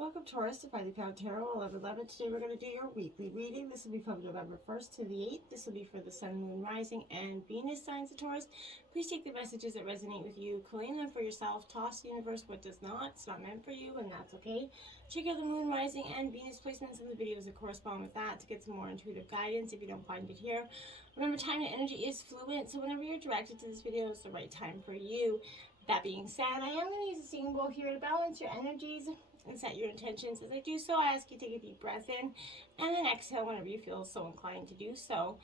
Welcome, Taurus, to Fighting Pound Tarot 1111. Today we're going to do your weekly reading. This will be from November 1st to the 8th. This will be for the Sun, Moon, Rising, and Venus signs of Taurus. Please take the messages that resonate with you, claim them for yourself, toss the universe what does not. It's not meant for you, and that's okay. Check out the Moon, Rising, and Venus placements in the videos that correspond with that to get some more intuitive guidance if you don't find it here. Remember, time and energy is fluid, so whenever you're directed to this video, it's the right time for you. That being said, I am going to use a singing bowl here to balance your energies and set your intentions. As I do so, I ask you to take a deep breath in and then exhale whenever you feel so inclined to do so.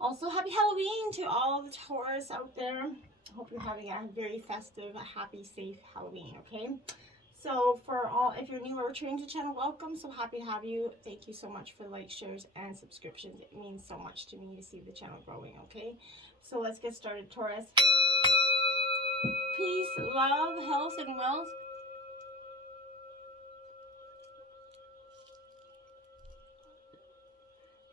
Also, happy Halloween to all the Taurus out there. Hope you're having a very festive, happy, safe Halloween, okay? So for all, if you're new or returning to the channel, welcome. So happy to have you. Thank you so much for the likes, shares, and subscriptions. It means so much to me to see the channel growing, okay? So let's get started, Taurus. Peace, love, health, and wealth.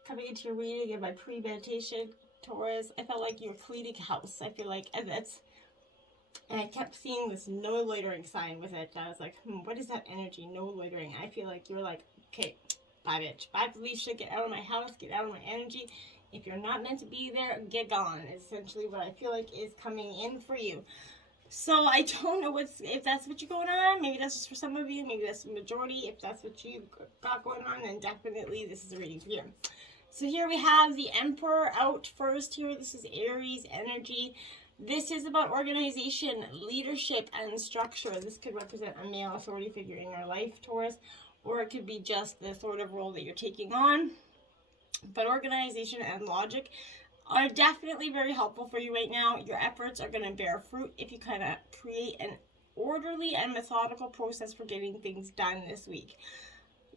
Coming into your reading in my pre-meditation, Taurus, I felt like you were cleaning house. I feel like, and I kept seeing this no loitering sign with it. I was like, what is that energy? No loitering. I feel like you're like, okay, bye bitch. Bye Felicia, get out of my house, get out of my energy. If you're not meant to be there, get gone. Is essentially what I feel like is coming in for you. So I don't know if that's what you're going on. Maybe that's just for some of you. Maybe that's the majority. If that's what you've got going on, then definitely this is a reading for you. So here we have the Emperor out first here. This is Aries energy. This is about organization, leadership, and structure. This could represent a male authority figure in your life, Taurus, or it could be just the sort of role that you're taking on. But organization and logic are definitely very helpful for you right now. Your efforts are going to bear fruit if you kind of create an orderly and methodical process for getting things done this week.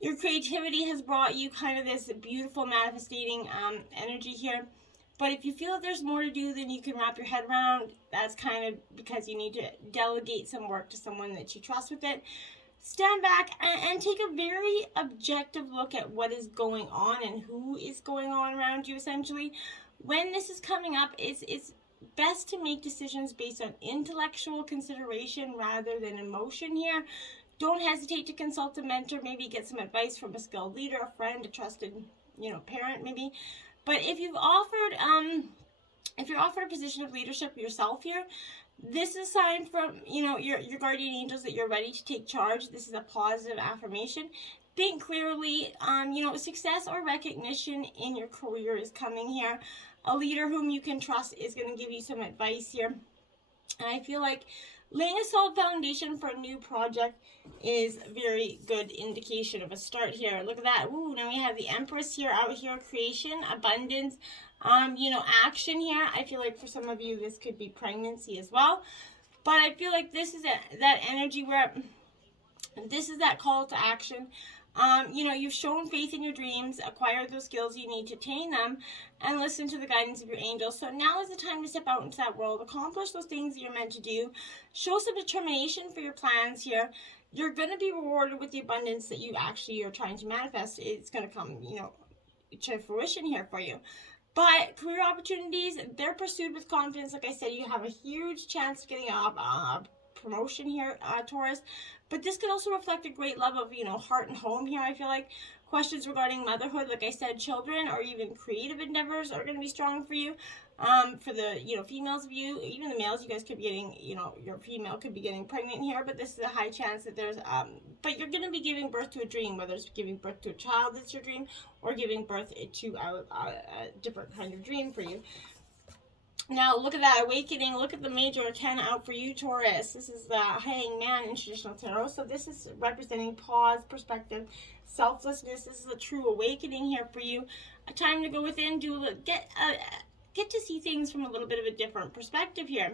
Your creativity has brought you kind of this beautiful manifesting energy here. But if you feel that there's more to do than you can wrap your head around, that's kind of because you need to delegate some work to someone that you trust with it. Stand back and take a very objective look at what is going on and who is going on around you, essentially. When this is coming up, it's best to make decisions based on intellectual consideration rather than emotion here. Don't hesitate to consult a mentor, maybe get some advice from a skilled leader, a friend, a trusted, parent maybe. But if you're offered a position of leadership yourself here, this is a sign from, your guardian angels that you're ready to take charge. This is a positive affirmation. Think clearly, success or recognition in your career is coming here. A leader whom you can trust is going to give you some advice here. And I feel like laying a solid foundation for a new project is a very good indication of a start here. Look at that. Ooh, now we have the Empress here, out here, creation, abundance, action here. I feel like for some of you, this could be pregnancy as well. But I feel like this is that energy where this is that call to action. You've shown faith in your dreams, acquired those skills you need to attain them, and listen to the guidance of your angels. So now is the time to step out into that world, accomplish those things that you're meant to do, show some determination for your plans here. You're going to be rewarded with the abundance that you actually are trying to manifest. It's going to come, to fruition here for you. But career opportunities, they're pursued with confidence. Like I said, you have a huge chance of getting a promotion here, Taurus. But this could also reflect a great love of, heart and home here. I feel like questions regarding motherhood, like I said, children, or even creative endeavors are going to be strong for you. For the, females of you, even the males, you guys could be getting, your female could be getting pregnant here. But this is a high chance that there's, but you're going to be giving birth to a dream, whether it's giving birth to a child that's your dream, or giving birth to a different kind of dream for you. Now, look at that awakening. Look at the major arcana out for you, Taurus. This is the Hanged Man in traditional tarot. So this is representing pause, perspective, selflessness. This is a true awakening here for you. A time to go within, get to see things from a little bit of a different perspective here.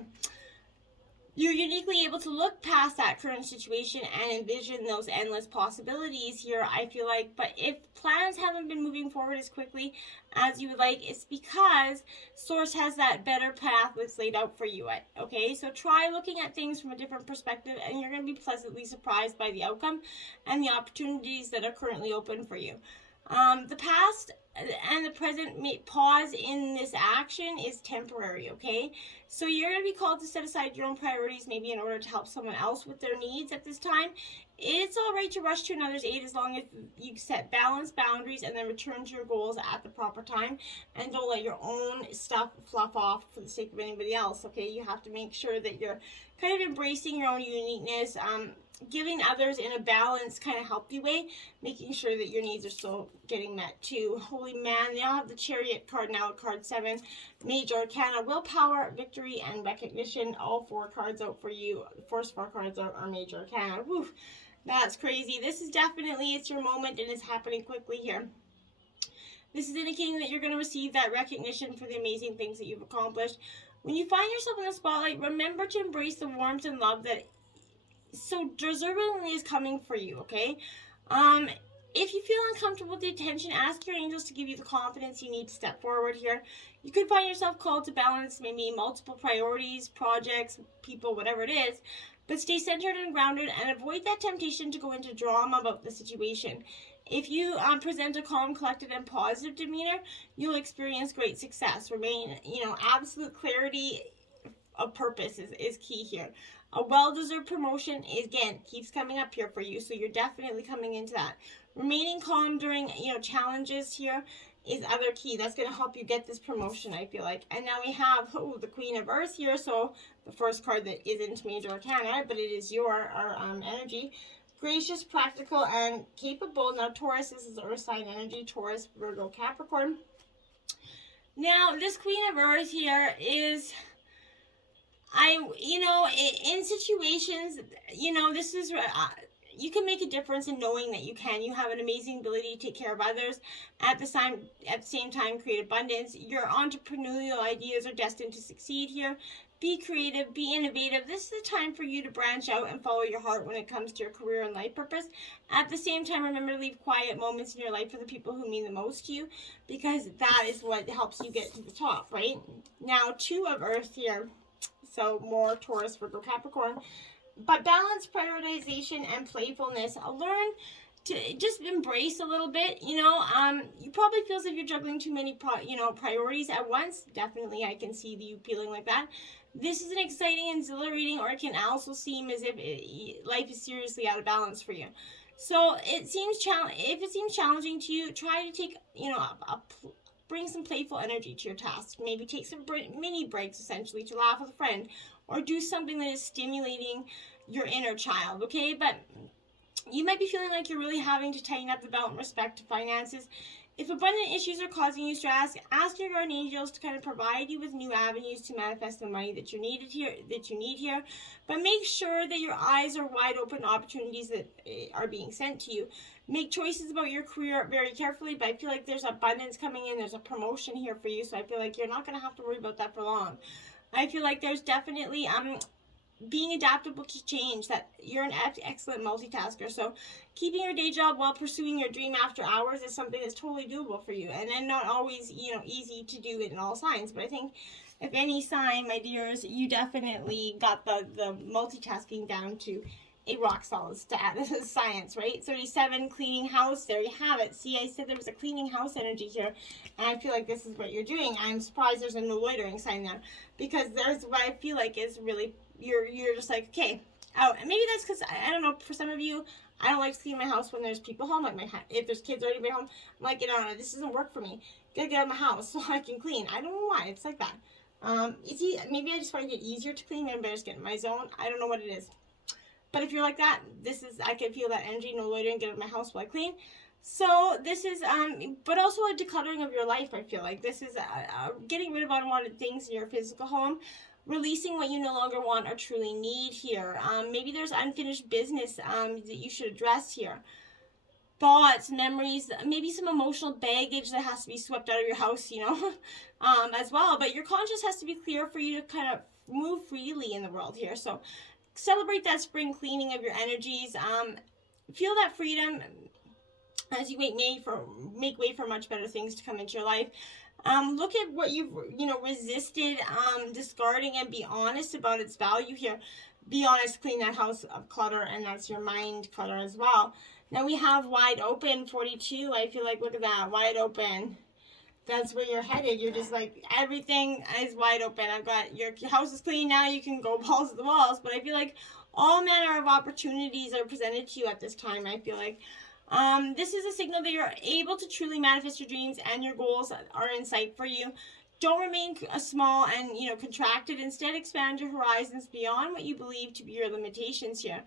You're uniquely able to look past that current situation and envision those endless possibilities here, I feel like. But if plans haven't been moving forward as quickly as you would like, it's because Source has that better path that's laid out for you. Okay, so try looking at things from a different perspective, and you're going to be pleasantly surprised by the outcome and the opportunities that are currently open for you. The past and the present pause in this action is temporary, okay? So you're going to be called to set aside your own priorities, maybe in order to help someone else with their needs at this time. It's all right to rush to another's aid as long as you set balanced boundaries and then return to your goals at the proper time. And don't let your own stuff fluff off for the sake of anybody else, okay? You have to make sure that you're kind of embracing your own uniqueness, giving others in a balanced, kind of healthy way, making sure that your needs are still getting met too. Holy man, now have the Chariot card now, card 7, Major Arcana, willpower, victory, and recognition. All 4 cards out for you. The first 4 cards are Major Arcana. Woo, that's crazy. This is definitely, it's your moment and it's happening quickly here. This is indicating that you're going to receive that recognition for the amazing things that you've accomplished. When you find yourself in the spotlight, remember to embrace the warmth and love that so deservingly is coming for you, okay? If you feel uncomfortable with the attention, ask your angels to give you the confidence you need to step forward here. You could find yourself called to balance maybe multiple priorities, projects, people, whatever it is, but stay centered and grounded and avoid that temptation to go into drama about the situation. If you present a calm, collected, and positive demeanor, you'll experience great success. Remain, absolute clarity of purpose is key here. A well-deserved promotion keeps coming up here for you, so you're definitely coming into that. Remaining calm during, challenges here is other key. That's going to help you get this promotion, I feel like. And now we have the Queen of Earth here, so the first card that isn't Major Arcana, but it is your energy. Gracious, practical, and capable. Now, Taurus, this is Earth sign energy. Taurus, Virgo, Capricorn. Now, this Queen of Earth here is... in situations, this is, you can make a difference in knowing that you can. You have an amazing ability to take care of others. At the same time, create abundance. Your entrepreneurial ideas are destined to succeed here. Be creative, be innovative. This is the time for you to branch out and follow your heart when it comes to your career and life purpose. At the same time, remember to leave quiet moments in your life for the people who mean the most to you, because that is what helps you get to the top, right? Now, 2 of Earth here. So more Taurus, Virgo, Capricorn. But balance, prioritization, and playfulness. Learn to just embrace a little bit. You probably feel as if you're juggling too many priorities at once. Definitely, I can see you feeling like that. This is an exciting and exhilarating, or it can also seem as if life is seriously out of balance for you. So if it seems challenging to you, try to take bring some playful energy to your task. Maybe take some mini breaks, essentially, to laugh with a friend, or do something that is stimulating your inner child, okay? But you might be feeling like you're really having to tighten up the belt in respect to finances. If abundant issues are causing you stress, ask your guardian angels to kind of provide you with new avenues to manifest the money that you need here. But make sure that your eyes are wide open to opportunities that are being sent to you. Make choices about your career very carefully, but I feel like there's abundance coming in. There's a promotion here for you, so I feel like you're not going to have to worry about that for long. I feel like there's definitely being adaptable to change, that you're an excellent multitasker. So keeping your day job while pursuing your dream after hours is something that's totally doable for you, and then not always easy to do it in all signs. But I think if any sign, my dears, you definitely got the multitasking down to a rock solid science, right? 37, cleaning house. There you have it. See, I said there was a cleaning house energy here, and I feel like this is what you're doing. I'm surprised there's a no loitering sign there, because there's what I feel like is really, you're just like, okay, out. And maybe that's because, I don't know, for some of you, I don't like to clean my house when there's people home. Like if there's kids already home, I'm like, this doesn't work for me. Gotta get out of my house so I can clean. I don't know why. It's like that. Maybe I just find it easier to clean. Maybe I just get in my zone. I don't know what it is. But if you're like that, I can feel that energy, no loitering, get out of my house while I clean. So this is, but also a decluttering of your life, I feel like. This is getting rid of unwanted things in your physical home, releasing what you no longer want or truly need here. Maybe there's unfinished business that you should address here. Thoughts, memories, maybe some emotional baggage that has to be swept out of your house, as well. But your conscience has to be clear for you to kind of move freely in the world here. So celebrate that spring cleaning of your energies. Feel that freedom as you make way for much better things to come into your life. Look at what you've resisted discarding, and be honest about its value here. Be honest, clean that house of clutter, and that's your mind clutter as well. Now we have wide open 42. I feel like, look at that, wide open. that's where you're headed. You're just like, everything is wide open. I've got, your house is clean now, you can go balls to the walls. But I feel like all manner of opportunities are presented to you at this time. I feel like this is a signal that you're able to truly manifest your dreams and your goals are in sight for you. Don't remain small and, contracted. Instead, expand your horizons beyond what you believe to be your limitations here.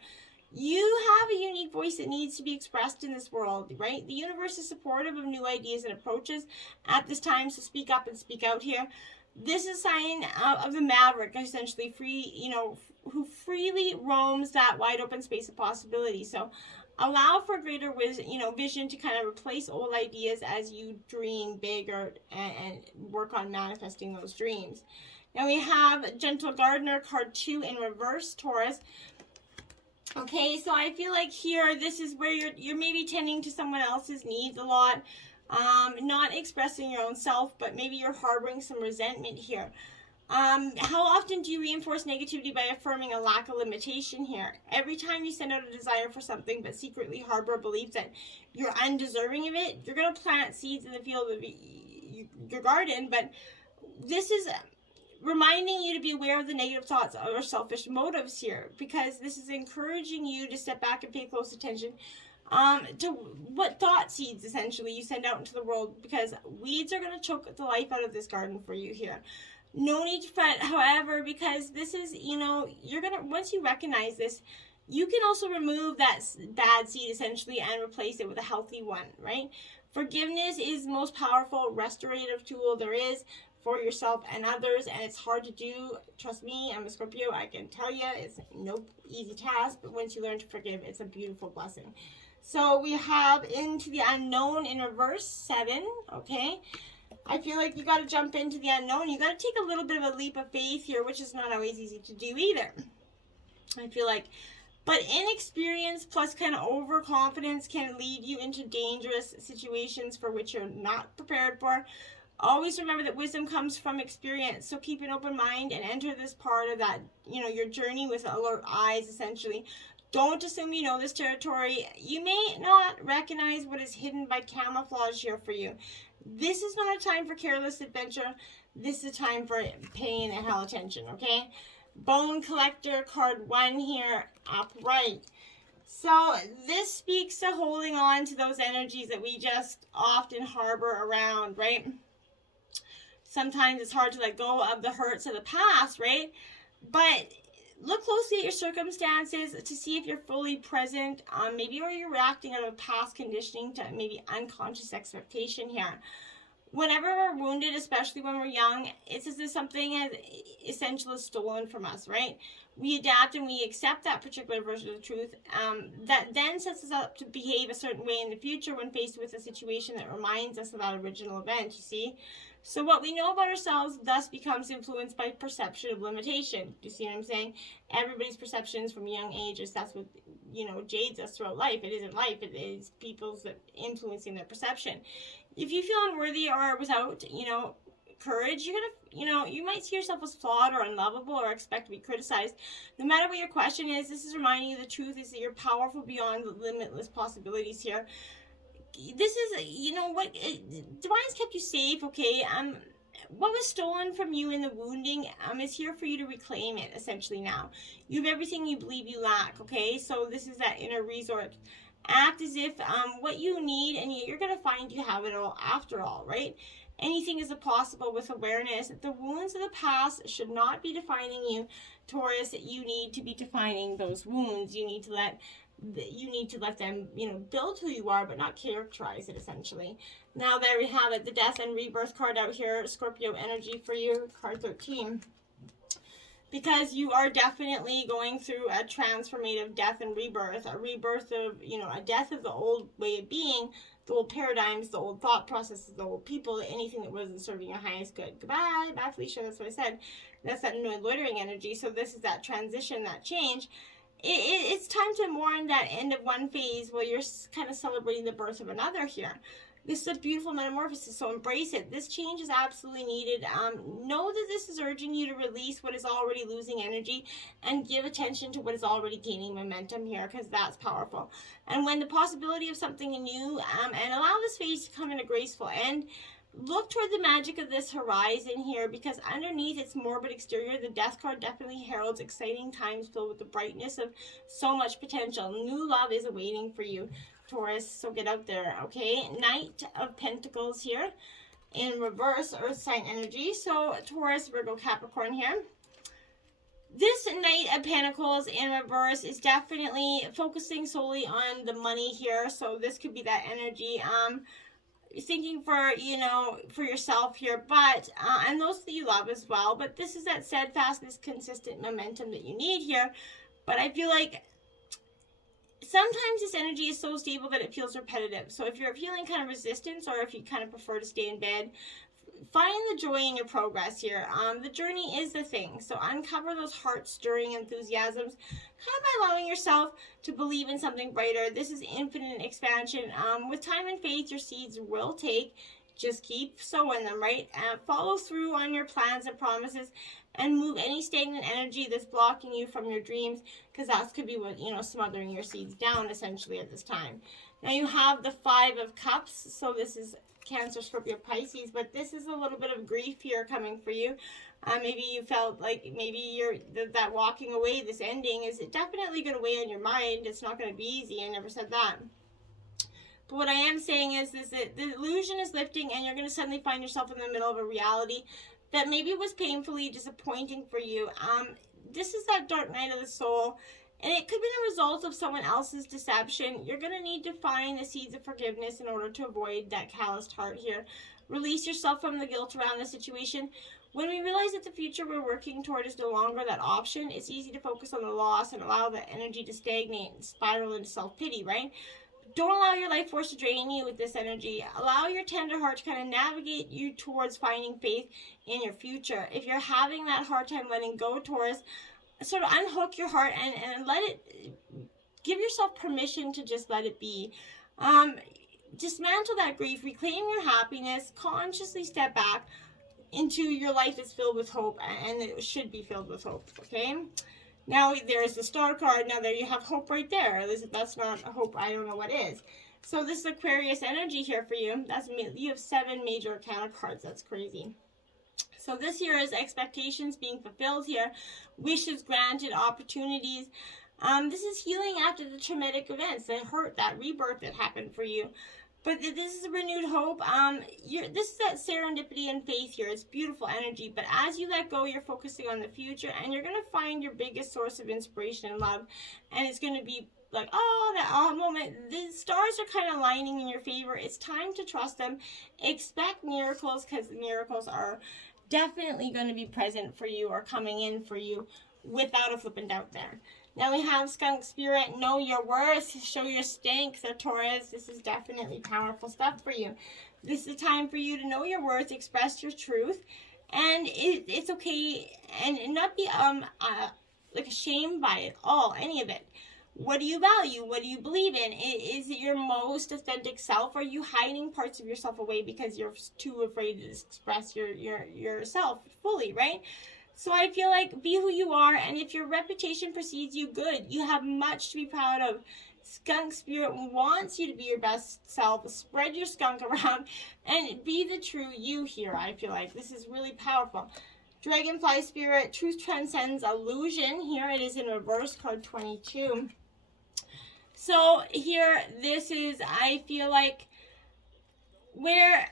You have a unique voice that needs to be expressed in this world, right? The universe is supportive of new ideas and approaches at this time, so speak up and speak out here. This is a sign of the maverick, essentially free, who freely roams that wide open space of possibility. So allow for greater vision to kind of replace old ideas as you dream bigger and work on manifesting those dreams. Now we have Gentle Gardener, card 2 in reverse, Taurus. Okay, so I feel like here, this is where you're maybe tending to someone else's needs a lot, not expressing your own self, but maybe you're harboring some resentment here. How often do you reinforce negativity by affirming a lack of limitation here? Every time you send out a desire for something but secretly harbor a belief that you're undeserving of it, you're going to plant seeds in the field of your garden, but this is reminding you to be aware of the negative thoughts or selfish motives here, because this is encouraging you to step back and pay close attention to what thought seeds essentially you send out into the world, because weeds are going to choke the life out of this garden for you here. No need to fret, however, because this is, you're going to, once you recognize this, you can also remove that bad seed essentially and replace it with a healthy one, right? Forgiveness is the most powerful restorative tool there is for yourself and others, and it's hard to do. Trust me, I'm a Scorpio. I can tell you it's no easy task, but once you learn to forgive, it's a beautiful blessing. So we have Into the Unknown in reverse, 7, okay? I feel like you got to jump into the unknown. You got to take a little bit of a leap of faith here, which is not always easy to do either. I feel like, but inexperience plus kind of overconfidence can lead you into dangerous situations for which you're not prepared for. Always remember that wisdom comes from experience, so keep an open mind and enter this part of that, your journey with alert eyes, essentially. Don't assume you know this territory. You may not recognize what is hidden by camouflage here for you. This is not a time for careless adventure. This is a time for paying the hell attention, okay? Bone Collector, card 1 here, upright. So this speaks to holding on to those energies that we just often harbor around, right? Sometimes it's hard to let go of the hurts of the past, right? But look closely at your circumstances to see if you're fully present. Maybe or you're reacting out of past conditioning to maybe unconscious expectation here. Whenever we're wounded, especially when we're young, it's as if something as essential is stolen from us, right? We adapt and we accept that particular version of the truth. That then sets us up to behave a certain way in the future when faced with a situation that reminds us of that original event, you see? So what we know about ourselves thus becomes influenced by perception of limitation. Do you see what I'm saying? Everybody's perceptions from young ages, that's what, jades us throughout life. It isn't life, it is people's that influencing their perception. If you feel unworthy or without, courage, you're gonna, you might see yourself as flawed or unlovable or expect to be criticized. No matter what your question is, this is reminding you the truth is that you're powerful beyond the limitless possibilities here. This is, Divine's kept you safe, okay? What was stolen from you in the wounding is here for you to reclaim it, essentially now. You have everything you believe you lack, okay? So this is that inner resource. Act as if what you need, and you're going to find you have it all after all, right? Anything is possible with awareness. The wounds of the past should not be defining you, Taurus. You need to be defining those wounds. You need to let them, build who you are, but not characterize it, essentially. Now there we have it, the Death and Rebirth card out here, Scorpio energy for you, card 13. Because you are definitely going through a transformative death and rebirth, a rebirth of, a death of the old way of being, the old paradigms, the old thought processes, the old people, anything that wasn't serving your highest good. Goodbye, bye Felicia, that's what I said. That's that annoyed loitering energy. So this is that transition, that change. It's time to mourn that end of one phase while you're kind of celebrating the birth of another here. This is a beautiful metamorphosis, so embrace it. This change is absolutely needed. Know that this is urging you to release what is already losing energy and give attention to what is already gaining momentum here, because that's powerful. And when the possibility of something new, and allow this phase to come in a graceful end, look toward the magic of this horizon here, because underneath its morbid exterior, the Death card definitely heralds exciting times filled with the brightness of so much potential. New love is awaiting for you, Taurus, so get out there, okay? Knight of Pentacles here in reverse, earth sign energy. So Taurus, Virgo, Capricorn here. This Knight of Pentacles in reverse is definitely focusing solely on the money here. So this could be that energy, thinking for, you know, for yourself here, but, and those that you love as well. But this is that steadfastness, consistent momentum that you need here. But I feel like sometimes this energy is so stable that it feels repetitive. So if you're feeling kind of resistance, or if you kind of prefer to stay in bed, find the joy in your progress here. The journey is the thing. So uncover those heart-stirring enthusiasms, kind of by allowing yourself to believe in something brighter. This is infinite expansion. With time and faith, your seeds will take. Just keep sowing them, right? Follow through on your plans and promises, and move any stagnant energy that's blocking you from your dreams, because that could be what, you know, smothering your seeds down essentially at this time. Now you have the Five of Cups. So this is Cancer, Scorpio, Pisces, but this is a little bit of grief here coming for you. Maybe you felt like maybe that walking away, this ending, is definitely going to weigh on your mind. It's not going to be easy. I never said that. But what I am saying is that the illusion is lifting, and you're going to suddenly find yourself in the middle of a reality that maybe was painfully disappointing for you. This is that dark night of the soul, and it could be the result of someone else's deception. You're going to need to find the seeds of forgiveness in order to avoid that calloused heart here. Release yourself from the guilt around the situation. When we realize that the future we're working toward is no longer that option, it's easy to focus on the loss and allow the energy to stagnate and spiral into self-pity, right? Don't allow your life force to drain you with this energy. Allow your tender heart to kind of navigate you towards finding faith in your future. If you're having that hard time letting go, Taurus, sort of unhook your heart and let it, give yourself permission to just let it be. Dismantle that grief, reclaim your happiness, consciously step back into your life that's filled with hope, and it should be filled with hope, okay? Now, there's the Star card. Now, there you have hope right there. That's not hope. I don't know what is. So, this is Aquarius energy here for you. You have 7 major arcana cards. That's crazy. So, this here is expectations being fulfilled here. Wishes granted, opportunities. This is healing after the traumatic events, the hurt, that rebirth that happened for you. But this is a renewed hope. This is that serendipity and faith here. It's beautiful energy. But as you let go, you're focusing on the future, and you're going to find your biggest source of inspiration and love. And it's going to be like, oh, that aha moment. The stars are kind of aligning in your favor. It's time to trust them. Expect miracles, because the miracles are definitely going to be present for you, or coming in for you, without a flippant doubt there. Now we have Skunk Spirit, know your worth, show your stank, so Taurus. This is definitely powerful stuff for you. This is a time for you to know your worth, express your truth, and it's okay, and not be like ashamed by it all, any of it. What do you value? What do you believe in? Is it your most authentic self? Or are you hiding parts of yourself away because you're too afraid to express yourself fully, right? So I feel like be who you are, and if your reputation precedes you, good. You have much to be proud of. Skunk Spirit wants you to be your best self. Spread your skunk around and be the true you here. I feel like this is really powerful. Dragonfly Spirit, truth transcends illusion. Here it is in reverse, card 22. So here, this is, I feel like, where...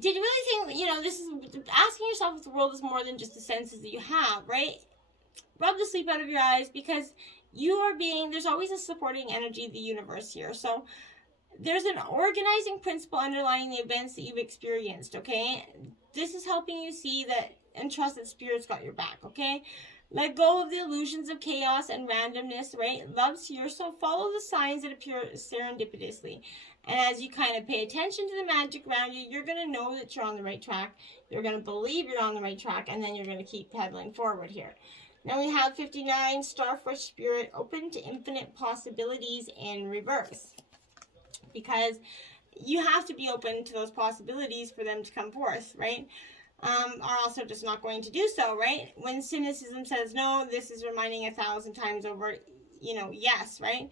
Did you really think, you know, this is asking yourself if the world is more than just the senses that you have, right? Rub the sleep out of your eyes, because there's always a supporting energy of the universe here. So there's an organizing principle underlying the events that you've experienced, okay? This is helping you see that and trust that Spirit's got your back, okay? Let go of the illusions of chaos and randomness, right? Love's here, so follow the signs that appear serendipitously. And as you kind of pay attention to the magic around you, you're going to know that you're on the right track. You're going to believe you're on the right track, and then you're going to keep pedaling forward here. Now we have 59, Starfish Spirit, open to infinite possibilities in reverse. Because you have to be open to those possibilities for them to come forth, right? Are also just not going to do so, right? When cynicism says no, this is reminding 1,000 times over, you know, yes, right?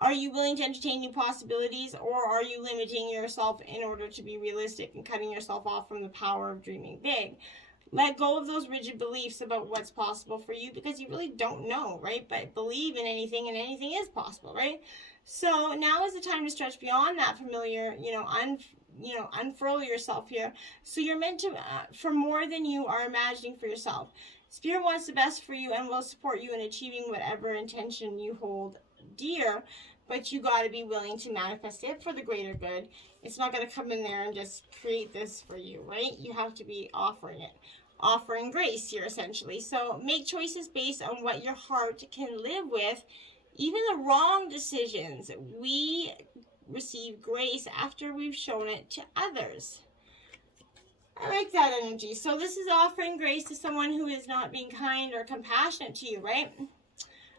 Are you willing to entertain new possibilities, or are you limiting yourself in order to be realistic and cutting yourself off from the power of dreaming big? Let go of those rigid beliefs about what's possible for you, because you really don't know, right? But believe in anything, and anything is possible, right? So now is the time to stretch beyond that familiar, unfurl yourself here. So you're meant to, for more than you are imagining for yourself. Spirit wants the best for you and will support you in achieving whatever intention you hold dear, but you got to be willing to manifest it for the greater good. It's not going to come in there and just create this for you, right? You have to be offering it. Offering grace here, essentially. So make choices based on what your heart can live with. Even the wrong decisions, we receive grace after we've shown it to others. I like that energy. So this is offering grace to someone who is not being kind or compassionate to you, right?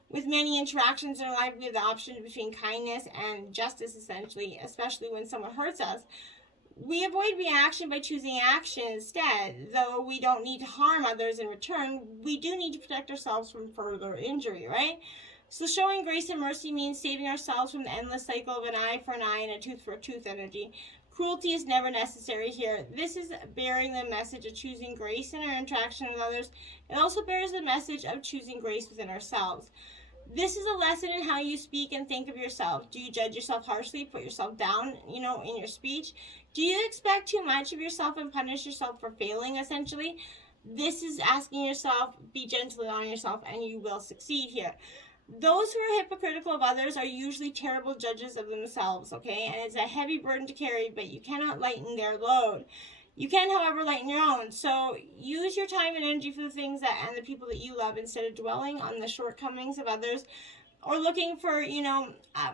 With many interactions in our life, we have the option between kindness and justice, essentially, especially when someone hurts us. We avoid reaction by choosing action instead. Though we don't need to harm others in return, we do need to protect ourselves from further injury, right? So showing grace and mercy means saving ourselves from the endless cycle of an eye for an eye and a tooth for a tooth energy. Cruelty is never necessary here. This is bearing the message of choosing grace in our interaction with others. It also bears the message of choosing grace within ourselves. This is a lesson in how you speak and think of yourself. Do you judge yourself harshly, put yourself down, in your speech? Do you expect too much of yourself and punish yourself for failing, essentially? This is asking yourself, be gentle on yourself, and you will succeed here. Those who are hypocritical of others are usually terrible judges of themselves, okay? And it's a heavy burden to carry, but you cannot lighten their load. You can, however, lighten your own. So use your time and energy for the things and the people that you love, instead of dwelling on the shortcomings of others or looking for,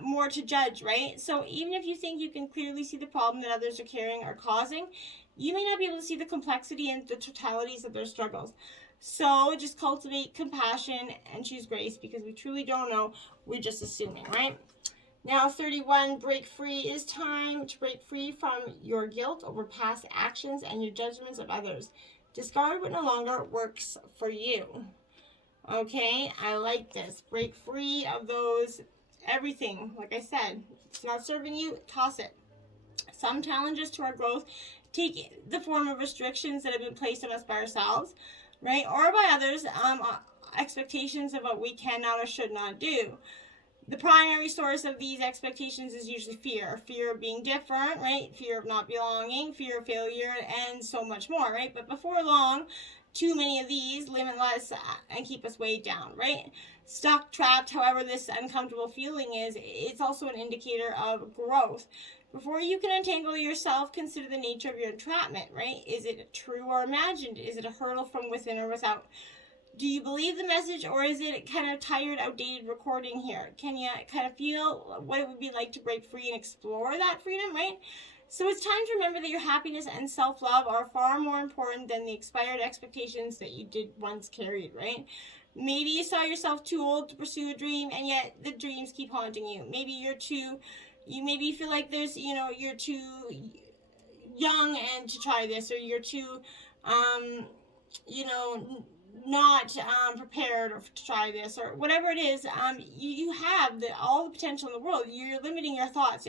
more to judge, right? So even if you think you can clearly see the problem that others are carrying or causing, you may not be able to see the complexity and the totalities of their struggles. So just cultivate compassion and choose grace, because we truly don't know. We're just assuming, right? Now, 31, break free. It is time to break free from your guilt over past actions and your judgments of others. Discard what no longer works for you. Okay, I like this. Break free of those, everything. Like I said, it's not serving you, toss it. Some challenges to our growth take the form of restrictions that have been placed on us by ourselves, right? Or by others, expectations of what we cannot or should not do. The primary source of these expectations is usually fear. Fear of being different, right? Fear of not belonging, fear of failure, and so much more, right? But before long, too many of these limit us and keep us weighed down, right? Stuck, trapped, however this uncomfortable feeling is, it's also an indicator of growth. Before you can untangle yourself, consider the nature of your entrapment, right? Is it true or imagined? Is it a hurdle from within or without? Do you believe the message, or is it kind of tired, outdated recording here? Can you kind of feel what it would be like to break free and explore that freedom, right? So it's time to remember that your happiness and self-love are far more important than the expired expectations that you did once carried, right? Maybe you saw yourself too old to pursue a dream, and yet the dreams keep haunting you. Maybe maybe you feel like you're too young and to try this, or you're too, not prepared to try this, or whatever it is. You have all the potential in the world. You're limiting your thoughts.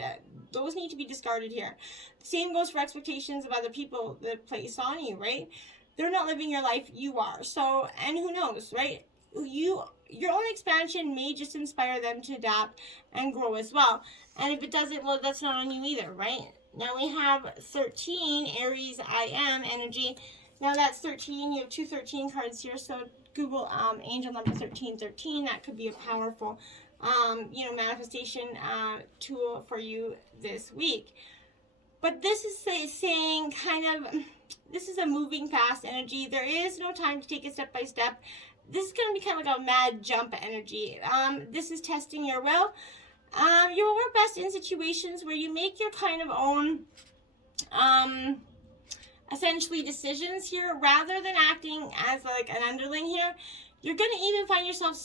Those need to be discarded here. The same goes for expectations of other people that place on you, right? They're not living your life, you are. So, and who knows, right? Your own expansion may just inspire them to adapt and grow as well. And if it doesn't, well, that's not on you either, right? Now we have 13, Aries I Am energy. Now that's 13. You have 2 13 cards here. So Google angel number 1313. That could be a powerful, manifestation tool for you this week. But this is saying this is a moving fast energy. There is no time to take it step by step. This is going to be kind of like a mad jump energy. This is testing your will. You will work best in situations where you make your kind of own, essentially decisions here, rather than acting as like an underling here. You're going to even find yourself,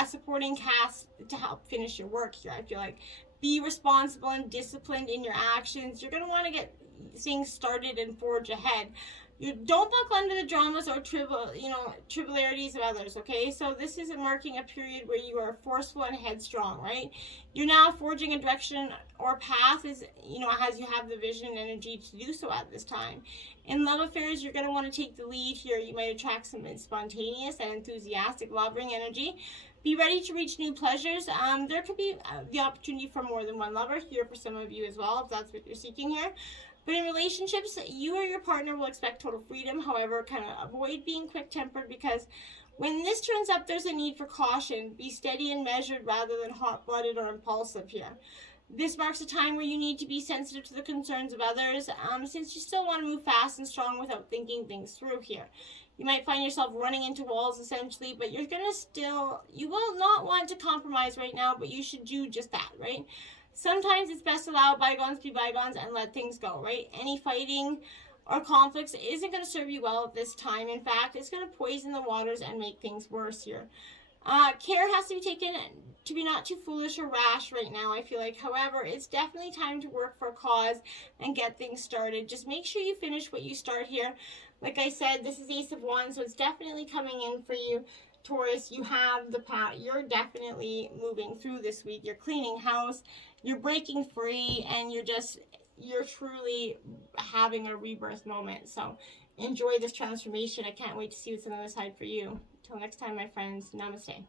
as supporting cast to help finish your work here. I feel like be responsible and disciplined in your actions. You're going to want to get things started and forge ahead. You don't buckle under the dramas or trivialities of others, okay? So this is marking a period where you are forceful and headstrong, right? You're now forging a direction or path as you have the vision and energy to do so at this time. In love affairs, you're going to want to take the lead here. You might attract some spontaneous and enthusiastic loving energy. Be ready to reach new pleasures. There could be the opportunity for more than one lover here for some of you as well, if that's what you're seeking here. But in relationships, you or your partner will expect total freedom. However, kind of avoid being quick-tempered, because when this turns up, there's a need for caution. Be steady and measured rather than hot-blooded or impulsive here. This marks a time where you need to be sensitive to the concerns of others, since you still want to move fast and strong without thinking things through here. You might find yourself running into walls essentially, but you will not want to compromise right now, but you should do just that, right? Sometimes it's best to allow bygones to be bygones and let things go, right? Any fighting or conflicts isn't going to serve you well at this time. In fact, it's going to poison the waters and make things worse here. Care has to be taken to be not too foolish or rash right now, I feel like. However, it's definitely time to work for a cause and get things started. Just make sure you finish what you start here. Like I said, this is Ace of Wands, so it's definitely coming in for you. Taurus, you have the power. You're definitely moving through this week. You're cleaning house, you're breaking free, and you're truly having a rebirth moment. So enjoy this transformation. I can't wait to see what's on the other side for you. Until next time, my friends, namaste.